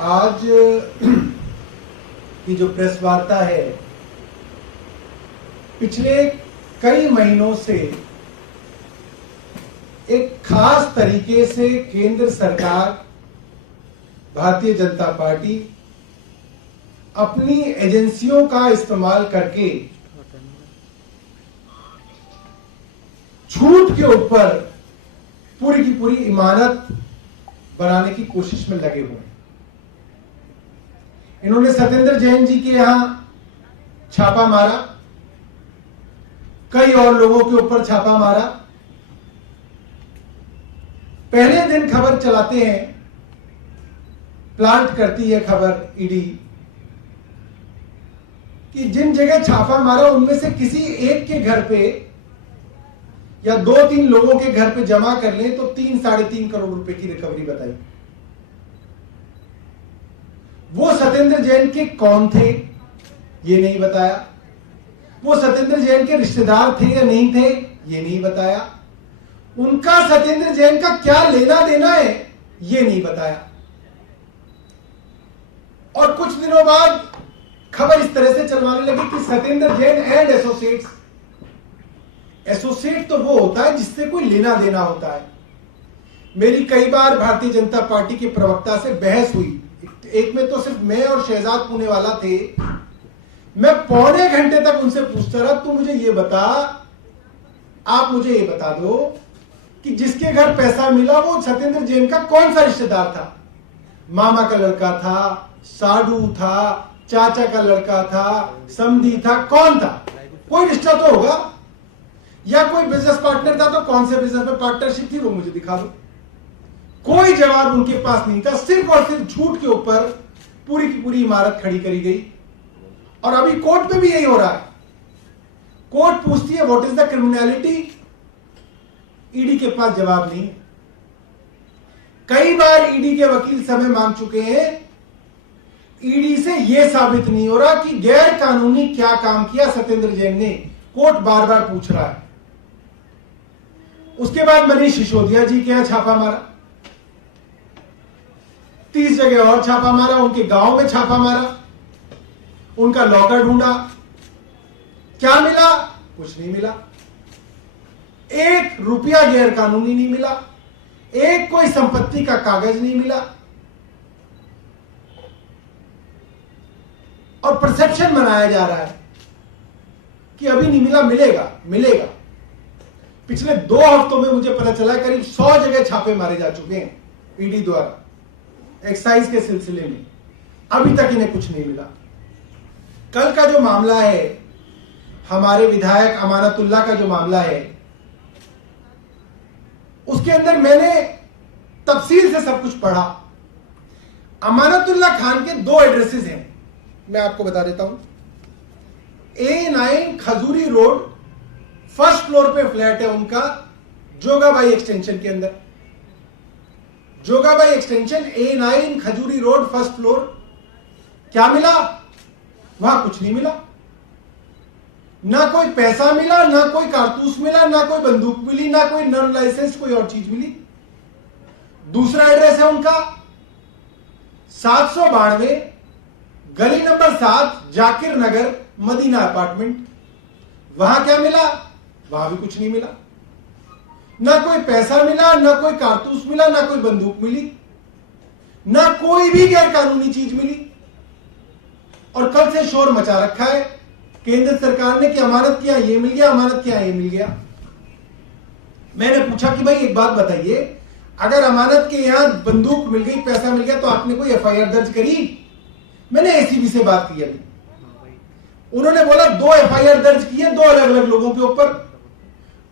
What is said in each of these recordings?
आज की जो प्रेस वार्ता है, पिछले कई महीनों से एक खास तरीके से केंद्र सरकार, भारतीय जनता पार्टी अपनी एजेंसियों का इस्तेमाल करके छूट के ऊपर पूरी की पूरी इमारत बनाने की कोशिश में लगे हुए हैं। इन्होंने सत्येंद्र जैन जी के यहां छापा मारा, कई और लोगों के ऊपर छापा मारा। पहले दिन खबर चलाते हैं, प्लांट करती है खबर ईडी कि जिन जगह छापा मारा उनमें से किसी एक के घर पे या 2-3 लोगों के घर पे जमा कर लें तो 3-3.5 करोड़ रुपए की रिकवरी बताई। वो सत्येंद्र जैन के कौन थे ये नहीं बताया। वो सत्येंद्र जैन के रिश्तेदार थे या नहीं थे ये नहीं बताया। उनका सत्येंद्र जैन का क्या लेना देना है ये नहीं बताया। और कुछ दिनों बाद खबर इस तरह से चलवाने लगी कि Satyendra Jain and associates. Associate तो वो होता है जिससे कोई लेना देना होता है। मेरी कई बार भारतीय जनता पार्टी के प्रवक्ता से बहस हुई। एक में तो सिर्फ मैं और शहजाद पुनेवाला थे। मैं पौने घंटे तक उनसे पूछता रहा, तू मुझे ये बता, आप मुझे ये बता दो कि जिसके घर पैसा मिला वो सत्येंद्र जैन का कौन सा रिश्तेदार था। मामा का लड़का था, साधु था, चाचा का लड़का था, समधी था, कौन था? कोई रिश्ता तो होगा, या कोई बिजनेस पार्टनर था तो कौन से बिजनेस में पार्टनरशिप थी वो मुझे दिखा दो। कोई जवाब उनके पास नहीं था। सिर्फ और सिर्फ झूठ के ऊपर पूरी की पूरी इमारत खड़ी करी गई। और अभी कोर्ट में भी यही हो रहा है। कोर्ट पूछती है what is the criminality, ED के पास जवाब नहीं है। कई बार ईडी के वकील समय मांग चुके हैं, ईडी से यह साबित नहीं हो रहा कि गैर कानूनी क्या काम किया सत्येंद्र जैन ने। कोर्ट बार बार पूछ रहा है। उसके बाद मनीष सिसोदिया जी के यहां छापा मारा, 30 जगह और छापा मारा, उनके गांव में छापा मारा, उनका लॉकर ढूंढा। क्या मिला? कुछ नहीं मिला। 1 रुपया गैर कानूनी नहीं मिला, एक कोई संपत्ति का कागज नहीं मिला। और परसेप्शन बनाया जा रहा है कि अभी नहीं मिला, मिलेगा मिलेगा। पिछले 2 हफ्तों में मुझे पता चला करीब 100 जगह छापे मारे जा चुके हैं ईडी द्वारा एक्साइज के सिलसिले में। अभी तक इन्हें कुछ नहीं मिला। कल का जो मामला है, हमारे विधायक अमानतुल्लाह का जो मामला है, उसके अंदर मैंने तफसील से सब कुछ पढ़ा। अमानतुल्लाह खान के 2 एड्रेसेस हैं, मैं आपको बता देता हूं। A9 खजूरी रोड, फर्स्ट फ्लोर पे फ्लैट है उनका, जोगाबाई एक्सटेंशन के अंदर। जोगाबाई एक्सटेंशन, A9 खजूरी रोड, फर्स्ट फ्लोर। क्या मिला? वहां कुछ नहीं मिला। ना कोई पैसा मिला, ना कोई कारतूस मिला, ना कोई बंदूक मिली, ना कोई नॉन लाइसेंस कोई और चीज मिली। दूसरा एड्रेस है उनका 792 गली नंबर 7, जाकिर नगर, मदीना अपार्टमेंट। वहां क्या मिला? वहां भी कुछ नहीं मिला। ना कोई पैसा मिला, ना कोई कारतूस मिला, ना कोई बंदूक मिली, ना कोई भी गैर कानूनी चीज मिली। और कल से शोर मचा रखा है केंद्र सरकार ने कि अमानत किया ये मिल गया, अमानत किया ये मिल गया। मैंने पूछा कि भाई एक बात बताइए, अगर अमानत के यहां बंदूक मिल गई, पैसा मिल गया, तो आपने कोई एफआईआर दर्ज करी? मैंने एसीबी से बात की अभी। उन्होंने बोला 2 एफआईआर दर्ज की है 2 अलग अलग लोगों के ऊपर।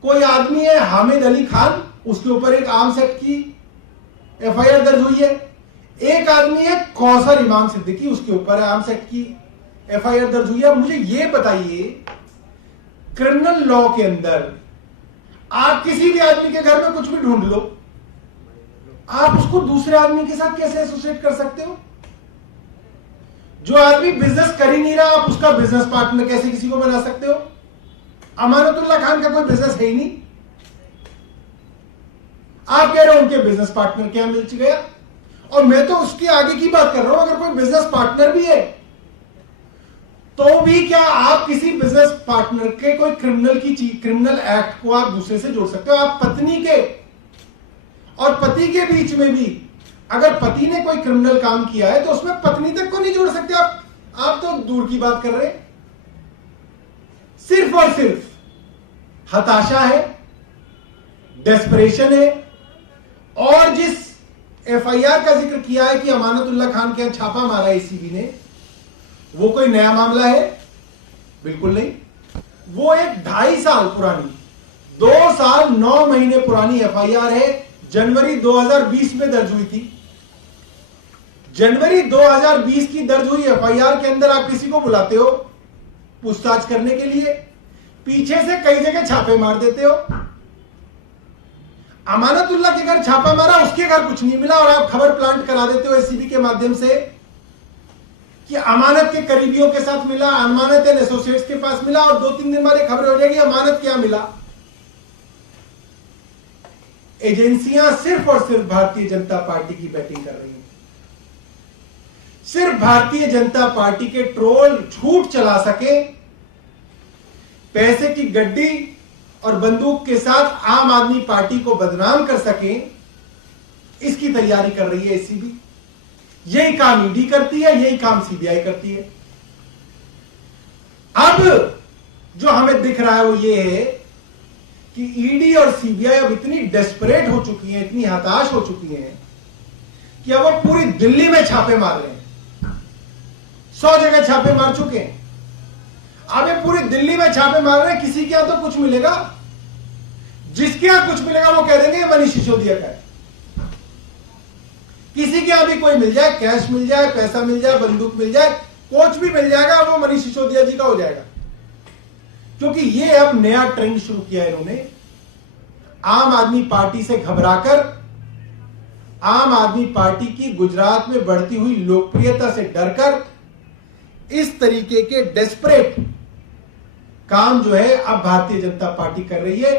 कोई आदमी है हामिद अली खान, उसके ऊपर एक आर्म्स एक्ट की एफआईआर दर्ज हुई है। एक आदमी है कौसर इमाम सिद्दीकी, उसके ऊपर आर्म्स एक्ट की एफआईआर दर्ज हुई है। मुझे यह बताइए, क्रिमिनल लॉ के अंदर आप किसी भी आदमी के घर में कुछ भी ढूंढ लो, आप उसको दूसरे आदमी के साथ कैसे एसोसिएट कर सकते हो? जो आदमी बिजनेस कर ही नहीं रहा, आप उसका बिजनेस पार्टनर कैसे किसी को बना सकते हो? अमानतुल्लाह खान का कोई बिजनेस है ही नहीं। आप कह रहे हो उनके बिजनेस पार्टनर क्या मिल गया, और मैं तो उसके आगे की बात कर रहा हूं, अगर कोई बिजनेस पार्टनर भी है तो भी क्या आप किसी बिजनेस पार्टनर के कोई क्रिमिनल एक्ट को आप दूसरे से जोड़ सकते हो? आप पत्नी के और पति के बीच में भी अगर पति ने कोई क्रिमिनल काम किया है तो उसमें पत्नी तक को नहीं जोड़ सकते आप तो दूर की बात कर रहे हैं। सिर्फ और सिर्फ हताशा है, डेस्परेशन है। और जिस एफआईआर का जिक्र किया है कि अमानतुल्लाह खान के यहां छापा मारा एसीबी ने, वो कोई नया मामला है? बिल्कुल नहीं। वो एक 2.5 साल पुरानी, 2 साल 9 महीने पुरानी एफआईआर है। जनवरी 2020 में दर्ज हुई थी। जनवरी 2020 की दर्ज हुई एफआईआर के अंदर आप किसी को बुलाते हो पूछताछ करने के लिए, पीछे से कई जगह छापे मार देते हो। अमानतुल्लाह के घर छापा मारा, उसके घर कुछ नहीं मिला, और आप खबर प्लांट करा देते हो एसीबी के माध्यम से कि अमानत के करीबियों के साथ मिला, अमानत एंड एसोसिएट्स के पास मिला, और 2-3 दिन बाद खबर हो जाएगी अमानत क्या मिला। एजेंसियां सिर्फ और सिर्फ भारतीय जनता पार्टी की बैटिंग कर रही हैं। सिर्फ भारतीय जनता पार्टी के ट्रोल झूठ चला सके, पैसे की गड्डी और बंदूक के साथ आम आदमी पार्टी को बदनाम कर सके, इसकी तैयारी कर रही है एसीबी। यही काम ईडी करती है, यही काम सीबीआई करती है। अब जो हमें दिख रहा है वो ये है कि ईडी और सीबीआई अब इतनी डेस्परेट हो चुकी हैं, इतनी हताश हो चुकी हैं कि अब वो पूरी दिल्ली में छापे मार रहे हैं। 100 जगह छापे मार चुके हैं, अब ये पूरी दिल्ली में छापे मार रहे हैं। किसी के यहां तो कुछ मिलेगा, जिसके यहां कुछ मिलेगा वो कह देंगे मनीष सिसोदिया का है। किसी के यहां भी कोई मिल जाए, कैश मिल जाए, पैसा मिल जाए, बंदूक मिल जाए, कोच भी मिल जाएगा, वो मनीष सिसोदिया जी का हो जाएगा। क्योंकि ये अब नया ट्रेंड शुरू किया है इन्होंने, आम आदमी पार्टी से घबराकर, आम आदमी पार्टी की गुजरात में बढ़ती हुई लोकप्रियता से डरकर इस तरीके के डेस्परेट काम जो है अब भारतीय जनता पार्टी कर रही है।